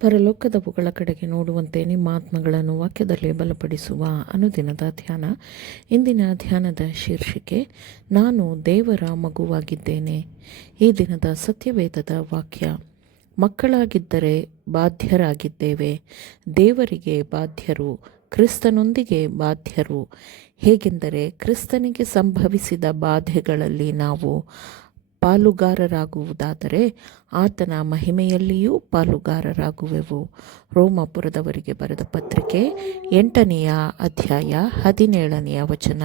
ಪರಲೋಕದವುಗಳ ಕಡೆಗೆ ನೋಡುವಂತೆ ನಿಮ್ಮ ಆತ್ಮಗಳನ್ನು ವಾಕ್ಯದಲ್ಲಿ ಬಲಪಡಿಸುವ ಅನುದಿನದ ಧ್ಯಾನ. ಇಂದಿನ ಧ್ಯಾನದ ಶೀರ್ಷಿಕೆ, ನಾನು ದೇವರ ಮಗುವಾಗಿದ್ದೇನೆ. ಈ ದಿನದ ಸತ್ಯವೇದದ ವಾಕ್ಯ, ಮಕ್ಕಳಾಗಿದ್ದರೆ ಬಾಧ್ಯರಾಗಿದ್ದೇವೆ, ದೇವರಿಗೆ ಬಾಧ್ಯರು, ಕ್ರಿಸ್ತನೊಂದಿಗೆ ಬಾಧ್ಯರು. ಹೇಗೆಂದರೆ ಕ್ರಿಸ್ತನಿಗೆ ಸಂಭವಿಸಿದ ಬಾಧೆಗಳಲ್ಲಿ ನಾವು ಪಾಲುಗಾರರಾಗುವುದಾದರೆ ಆತನ ಮಹಿಮೆಯಲ್ಲಿಯೂ ಪಾಲುಗಾರರಾಗುವೆವು. ರೋಮಾಪುರದವರಿಗೆ ಬರೆದ ಪತ್ರಿಕೆ 8ನೇ ಅಧ್ಯಾಯ 17ನೇ ವಚನ.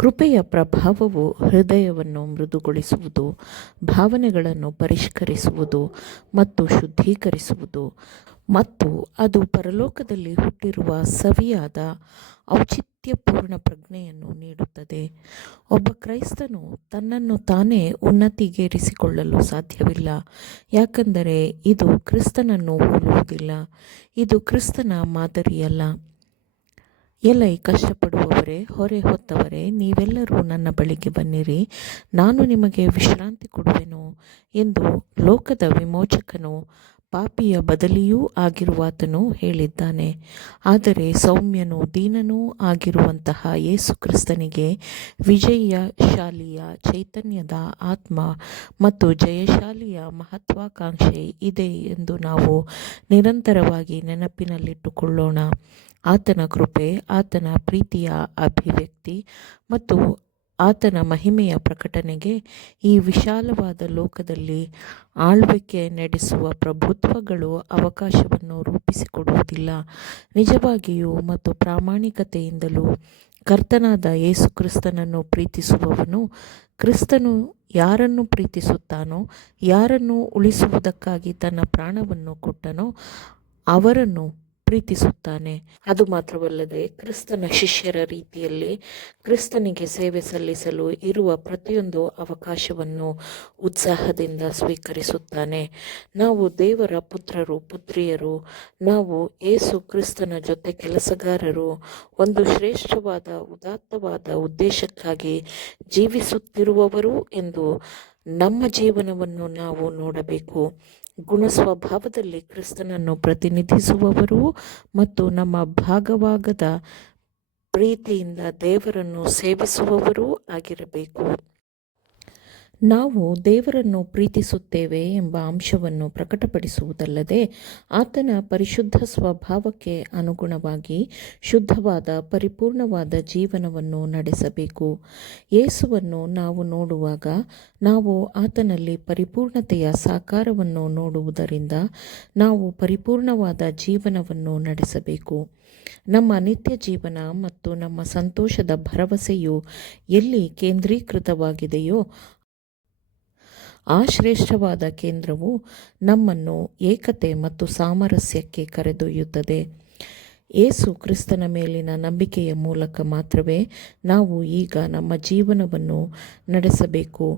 ಕೃಪೆಯ ಪ್ರಭಾವವು ಹೃದಯವನ್ನು ಮೃದುಗೊಳಿಸುವುದು, ಭಾವನೆಗಳನ್ನು ಪರಿಷ್ಕರಿಸುವುದು ಮತ್ತು ಶುದ್ಧೀಕರಿಸುವುದು, ಮತ್ತು ಅದು ಪರಲೋಕದಲ್ಲಿ ಹುಟ್ಟಿರುವ ಸವಿಯಾದ ಔಚಿತ್ಯಪೂರ್ಣ ಪ್ರಜ್ಞೆಯನ್ನು ನೀಡುತ್ತದೆ. ಒಬ್ಬ ಕ್ರೈಸ್ತನು ತನ್ನನ್ನು ತಾನೇ ಉನ್ನತಿಗೇರಿಸಿಕೊಳ್ಳಲು ಸಾಧ್ಯವಿಲ್ಲ, ಯಾಕೆಂದರೆ ಇದು ಕ್ರಿಸ್ತನನ್ನು ಹೋಲುವುದಿಲ್ಲ. ಇದು ಕ್ರಿಸ್ತನ ಮಾದರಿಯಲ್ಲ. ಎಲೈ ಕಷ್ಟಪಡುವವರೇ, ಹೊರೆ ಹೊತ್ತವರೇ, ನೀವೆಲ್ಲರೂ ನನ್ನ ಬಳಿಗೆ ಬನ್ನಿರಿ, ನಾನು ನಿಮಗೆ ವಿಶ್ರಾಂತಿ ಕೊಡುವೆನು ಎಂದು ಲೋಕದ ವಿಮೋಚಕನು, ಪಾಪಿಯ ಬದಲಿಯೂ ಆಗಿರುವಾತನು ಹೇಳಿದ್ದಾನೆ. ಆದರೆ ಸೌಮ್ಯನೂ ದೀನನೂ ಆಗಿರುವಂತಹ ಯೇಸು ಕ್ರಿಸ್ತನಿಗೆ ವಿಜಯಶಾಲಿಯ ಚೈತನ್ಯದ ಆತ್ಮ ಮತ್ತು ಜಯಶಾಲಿಯ ಮಹತ್ವಾಕಾಂಕ್ಷೆ ಇದೆ ಎಂದು ನಾವು ನಿರಂತರವಾಗಿ ನೆನಪಿನಲ್ಲಿಟ್ಟುಕೊಳ್ಳೋಣ. ಆತನ ಕೃಪೆ, ಆತನ ಪ್ರೀತಿಯ ಅಭಿವ್ಯಕ್ತಿ ಮತ್ತು ಆತನ ಮಹಿಮೆಯ ಪ್ರಕಟಣೆಗೆ ಈ ವಿಶಾಲವಾದ ಲೋಕದಲ್ಲಿ ಆಳ್ವಿಕೆ ನಡೆಸುವ ಪ್ರಭುತ್ವಗಳು ಅವಕಾಶವನ್ನು ರೂಪಿಸಿಕೊಡುವುದಿಲ್ಲ. ನಿಜವಾಗಿಯೂ ಮತ್ತು ಪ್ರಾಮಾಣಿಕತೆಯಿಂದಲೂ ಕರ್ತನಾದ ಯೇಸು ಕ್ರಿಸ್ತನನ್ನು ಪ್ರೀತಿಸುವವನು, ಕ್ರಿಸ್ತನು ಯಾರನ್ನು ಪ್ರೀತಿಸುತ್ತಾನೋ, ಯಾರನ್ನು ಉಳಿಸುವುದಕ್ಕಾಗಿ ತನ್ನ ಪ್ರಾಣವನ್ನು ಕೊಟ್ಟನೋ ಅವರನ್ನು ಪ್ರೀತಿಸುತ್ತಾನೆ. ಅದು ಮಾತ್ರವಲ್ಲದೆ ಕ್ರಿಸ್ತನ ಶಿಷ್ಯರ ರೀತಿಯಲ್ಲಿ ಕ್ರಿಸ್ತನಿಗೆ ಸೇವೆ ಸಲ್ಲಿಸಲು ಇರುವ ಪ್ರತಿಯೊಂದು ಅವಕಾಶವನ್ನು ಉತ್ಸಾಹದಿಂದ ಸ್ವೀಕರಿಸುತ್ತಾನೆ. ನಾವು ದೇವರ ಪುತ್ರರು, ಪುತ್ರಿಯರು. ನಾವು ಯೇಸು ಕ್ರಿಸ್ತನ ಜೊತೆ ಕೆಲಸಗಾರರು. ಒಂದು ಶ್ರೇಷ್ಠವಾದ ಉದಾತ್ತವಾದ ಉದ್ದೇಶಕ್ಕಾಗಿ ಜೀವಿಸುತ್ತಿರುವವರು ಎಂದು ನಮ್ಮ ಜೀವನವನ್ನು ನಾವು ನೋಡಬೇಕು. ಗುಣಸ್ವಭಾವದಲ್ಲಿ ಕ್ರಿಸ್ತನನ್ನು ಪ್ರತಿನಿಧಿಸುವವರು ಮತ್ತು ನಮ್ಮ ಭಾಗವಾಗದ ಪ್ರೀತಿಯಿಂದ ದೇವರನ್ನು ಸೇವಿಸುವವರೂ ಆಗಿರಬೇಕು. ನಾವು ದೇವರನ್ನು ಪ್ರೀತಿಸುತ್ತೇವೆ ಎಂಬ ಅಂಶವನ್ನು ಪ್ರಕಟಪಡಿಸುವುದಲ್ಲದೆ ಆತನ ಪರಿಶುದ್ಧ ಸ್ವಭಾವಕ್ಕೆ ಅನುಗುಣವಾಗಿ ಶುದ್ಧವಾದ ಪರಿಪೂರ್ಣವಾದ ಜೀವನವನ್ನು ನಡೆಸಬೇಕು. ಯೇಸುವನ್ನು ನಾವು ನೋಡುವಾಗ ನಾವು ಆತನಲ್ಲಿ ಪರಿಪೂರ್ಣತೆಯ ಸಾಕಾರವನ್ನು ನೋಡುವುದರಿಂದ ನಾವು ಪರಿಪೂರ್ಣವಾದ ಜೀವನವನ್ನು ನಡೆಸಬೇಕು. ನಮ್ಮ ನಿತ್ಯ ಜೀವನ ಮತ್ತು ನಮ್ಮ ಸಂತೋಷದ ಭರವಸೆಯು ಎಲ್ಲಿ ಕೇಂದ್ರೀಕೃತವಾಗಿದೆಯೋ ಆ ಶ್ರೇಷ್ಠವಾದ ಕೇಂದ್ರವು ನಮ್ಮನ್ನು ಏಕತೆ ಮತ್ತು ಸಾಮರಸ್ಯಕ್ಕೆ ಕರೆದೊಯ್ಯುತ್ತದೆ. ಯೇಸು ಕ್ರಿಸ್ತನ ಮೇಲಿನ ನಂಬಿಕೆಯ ಮೂಲಕ ಮಾತ್ರವೇ ನಾವು ಈಗ ನಮ್ಮ ಜೀವನವನ್ನು ನಡೆಸಬೇಕು.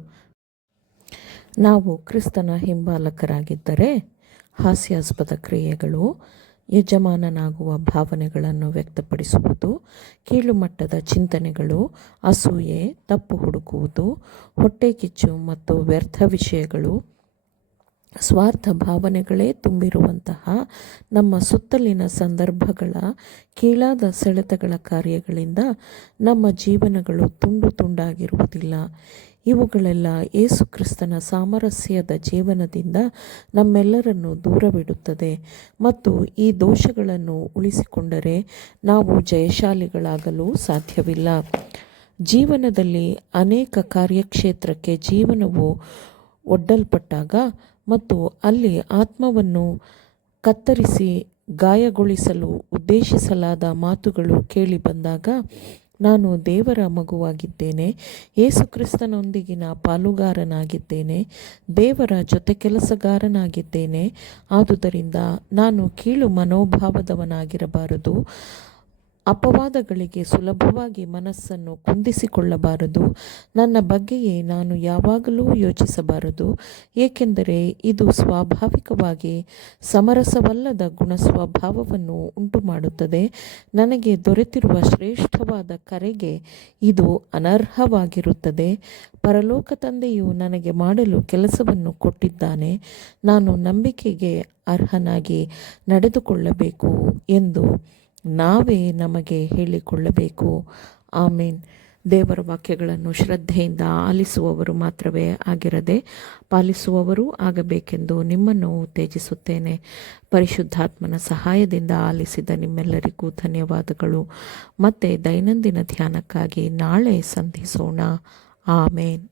ನಾವು ಕ್ರಿಸ್ತನ ಹಿಂಬಾಲಕರಾಗಿದ್ದರೆ ಹಾಸ್ಯಾಸ್ಪದ ಕ್ರಿಯೆಗಳು, ಯಜಮಾನನಾಗುವ ಭಾವನೆಗಳನ್ನು ವ್ಯಕ್ತಪಡಿಸುವುದು, ಕೀಳುಮಟ್ಟದ ಚಿಂತನೆಗಳು, ಅಸೂಯೆ, ತಪ್ಪು ಹುಡುಕುವುದು, ಹೊಟ್ಟೆಕಿಚ್ಚು ಮತ್ತು ವ್ಯರ್ಥ ವಿಷಯಗಳು, ಸ್ವಾರ್ಥ ಭಾವನೆಗಳೇ ತುಂಬಿರುವಂತಹ ನಮ್ಮ ಸುತ್ತಲಿನ ಸಂದರ್ಭಗಳ ಕೀಳಾದ ಸೆಳೆತಗಳ ಕಾರ್ಯಗಳಿಂದ ನಮ್ಮ ಜೀವನಗಳು ತುಂಡು ತುಂಡಾಗಿರುವುದಿಲ್ಲ. ಇವುಗಳೆಲ್ಲ ಯೇಸು ಕ್ರಿಸ್ತನ ಸಾಮರಸ್ಯದ ಜೀವನದಿಂದ ನಮ್ಮೆಲ್ಲರನ್ನು ದೂರವಿಡುತ್ತದೆ ಮತ್ತು ಈ ದೋಷಗಳನ್ನು ಉಳಿಸಿಕೊಂಡರೆ ನಾವು ಜಯಶಾಲಿಗಳಾಗಲು ಸಾಧ್ಯವಿಲ್ಲ. ಜೀವನದಲ್ಲಿ ಅನೇಕ ಕಾರ್ಯಕ್ಷೇತ್ರಕ್ಕೆ ಜೀವನವು ಒಡ್ಡಲ್ಪಟ್ಟಾಗ ಮತ್ತು ಅಲ್ಲಿ ಆತ್ಮವನ್ನು ಕತ್ತರಿಸಿ ಗಾಯಗೊಳಿಸಲು ಉದ್ದೇಶಿಸಲಾದ ಮಾತುಗಳು ಕೇಳಿಬಂದಾಗ, ನಾನು ದೇವರ ಮಗುವಾಗಿದ್ದೇನೆ, ಯೇಸು ಕ್ರಿಸ್ತನೊಂದಿಗಿನ ಪಾಲುಗಾರನಾಗಿದ್ದೇನೆ, ದೇವರ ಜೊತೆ ಕೆಲಸಗಾರನಾಗಿದ್ದೇನೆ, ಆದುದರಿಂದ ನಾನು ಕೀಳು ಮನೋಭಾವದವನಾಗಿರಬಾರದು, ಅಪವಾದಗಳಿಗೆ ಸುಲಭವಾಗಿ ಮನಸ್ಸನ್ನು ಕುಂದಿಸಿಕೊಳ್ಳಬಾರದು. ನನ್ನ ಬಗ್ಗೆಯೇ ನಾನು ಯಾವಾಗಲೂ ಯೋಚಿಸಬಾರದು, ಏಕೆಂದರೆ ಇದು ಸ್ವಾಭಾವಿಕವಾಗಿ ಸಮರಸವಲ್ಲದ ಗುಣಸ್ವಭಾವವನ್ನು ಉಂಟುಮಾಡುತ್ತದೆ. ನನಗೆ ದೊರೆತಿರುವ ಶ್ರೇಷ್ಠವಾದ ಕರೆಗೆ ಇದು ಅನರ್ಹವಾಗಿರುತ್ತದೆ. ಪರಲೋಕ ತಂದೆಯು ನನಗೆ ಮಾಡಲು ಕೆಲಸವನ್ನು ಕೊಟ್ಟಿದ್ದಾನೆ. ನಾನು ನಂಬಿಕೆಗೆ ಅರ್ಹನಾಗಿ ನಡೆದುಕೊಳ್ಳಬೇಕು ಎಂದು ನಾವೇ ನಮಗೆ ಹೇಳಿಕೊಳ್ಳಬೇಕು. ಆಮೇನ್. ದೇವರ ವಾಕ್ಯಗಳನ್ನು ಶ್ರದ್ಧೆಯಿಂದ ಆಲಿಸುವವರು ಮಾತ್ರವೇ ಆಗಿರದೆ ಪಾಲಿಸುವವರೂ ಆಗಬೇಕೆಂದು ನಿಮ್ಮನ್ನು ಉತ್ತೇಜಿಸುತ್ತೇನೆ. ಪರಿಶುದ್ಧಾತ್ಮನ ಸಹಾಯದಿಂದ ಆಲಿಸಿದ ನಿಮ್ಮೆಲ್ಲರಿಗೂ ಧನ್ಯವಾದಗಳು. ಮತ್ತೆ ದೈನಂದಿನ ಧ್ಯಾನಕ್ಕಾಗಿ ನಾಳೆ ಸಂಧಿಸೋಣ. ಆಮೇನ್.